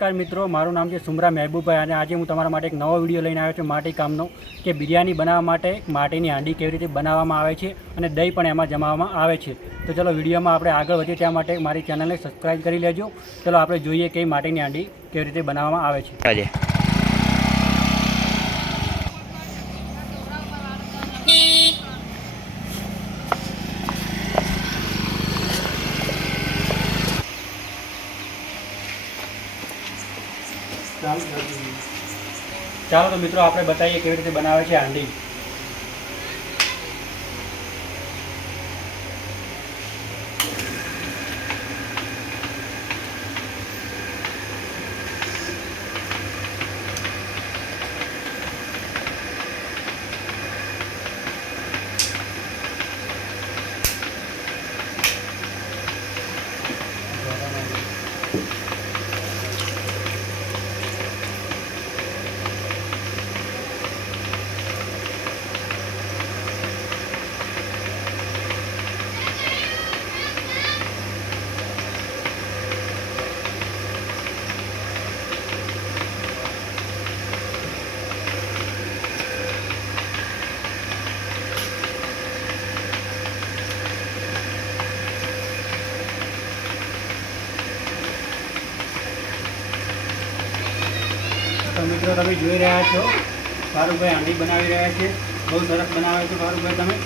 નમસ્કાર મિત્રો, મારું નામ છે સુમરા મહેબૂબભાઈ અને આજે હું તમારા માટે એક નવો વિડીયો લઈને આવ્યો છું માટી કામનો કે બિરયાની બનાવવા માટે માટીની હાંડી કેવી રીતે બનાવવામાં આવે છે અને દહીં પણ એમાં જમાવવામાં આવે છે. તો ચલો વિડીયોમાં આપણે આગળ વધીએ ત્યાં માટે મારી ચેનલને સબસ્ક્રાઈબ કરી લેજો. ચલો આપણે જોઈએ કે માટીની હાંડી કેવી રીતે બનાવવામાં આવે છે. ચાલો તો મિત્રો આપણે બતાવીએ કેવી રીતે બનાવે છે હાંડી. તો મિત્રો તમે જોઈ રહ્યા છો ફારૂકભાઈ હાંડી બનાવી રહ્યા છે. બહુ સરસ બનાવે છે ફારૂકભાઈ. તમે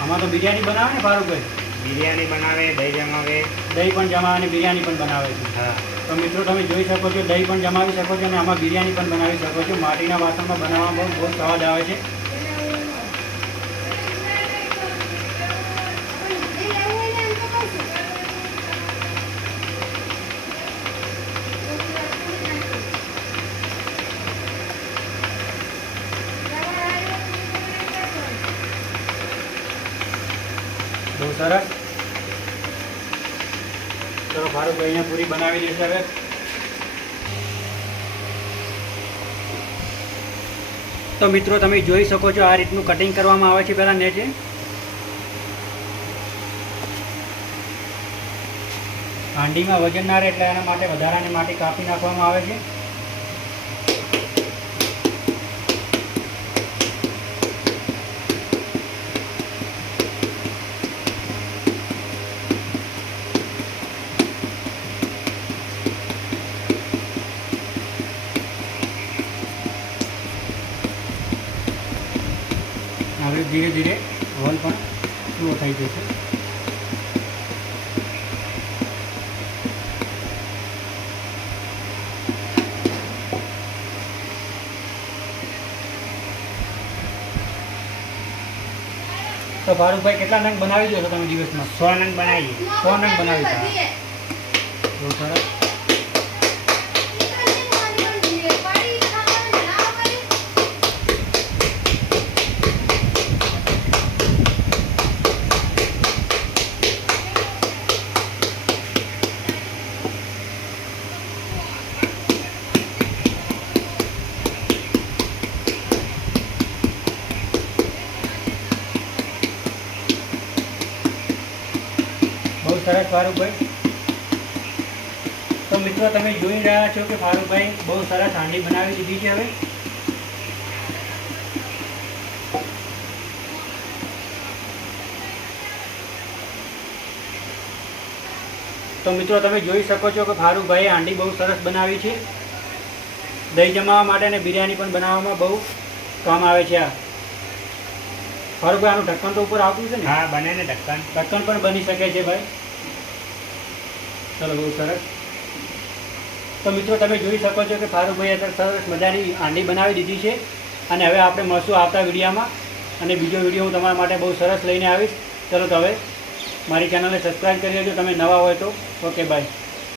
આમાં તો બિરયાની બનાવે ને ફારૂકભાઈ? બિરયાની બનાવે, દહીં જમાવે, દહીં પણ જમાવે અને બિરયાની પણ બનાવે છે. હા. તો મિત્રો તમે જોઈ શકો છો, દહીં પણ જમાવી શકો છો અને આમાં બિરયાની પણ બનાવી શકો છો. માટીના વાસણમાં બનાવવામાં બહુ સ્વાદ આવે છે. બહુ સરસ. ચલો ફારૂકભાઈ અહીંયા પૂરી બનાવી દેશે હવે. તો મિત્રો તમે જોઈ શકો છો આ રીતનું કટિંગ કરવામાં આવે છે. પહેલાં નેચે હાંડીમાં વજન ના રહે એટલે એના માટે વધારાની માટી કાપી નાખવામાં આવે છે. હવે ધીરે ધીરે હોલ પણ સ્લો થઈ જશે. તો ફારૂકભાઈ કેટલા નંગ બનાવી દો છો તમે દિવસમાં? 100 નંગ બનાવીએ. 100 નંગ બનાવી દો. બહુ સરસ. બહુ સરસ ફારૂકભાઈ. તો મિત્રો તમે જોઈ રહ્યા છો કે ફારૂકભાઈ બહુ સરસ હાંડી બનાવી દીધી છે. હવે તો મિત્રો તમે જોઈ શકો છો કે ફારૂકભાઈએ હાંડી બહુ સરસ બનાવી છે. દહીં જમાવવા માટે અને બિરયાની પણ બનાવવામાં બહુ કામ આવે છે. આ ફારૂકભાઈ આનું ઢક્કન તો ઉપર આવતું છે ને? હા, બને ને ઢક્કન. ઢક્કન પણ બની શકે છે ભાઈ. ચલો બહુ સરસ. તો મિત્રો તમે જોઈ શકો છો કે ફારૂકભાઈ અત્યારે સરસ મજાની હાંડી બનાવી દીધી છે અને હવે આપણે મળશું આવતા વિડીયોમાં અને બીજો વિડીયો હું તમારા માટે બહુ સરસ લઈને આવીશ. ચલો તો હવે મારી ચેનલને સબસ્ક્રાઈબ કરી લેજો તમે નવા હોય તો. Okay bye.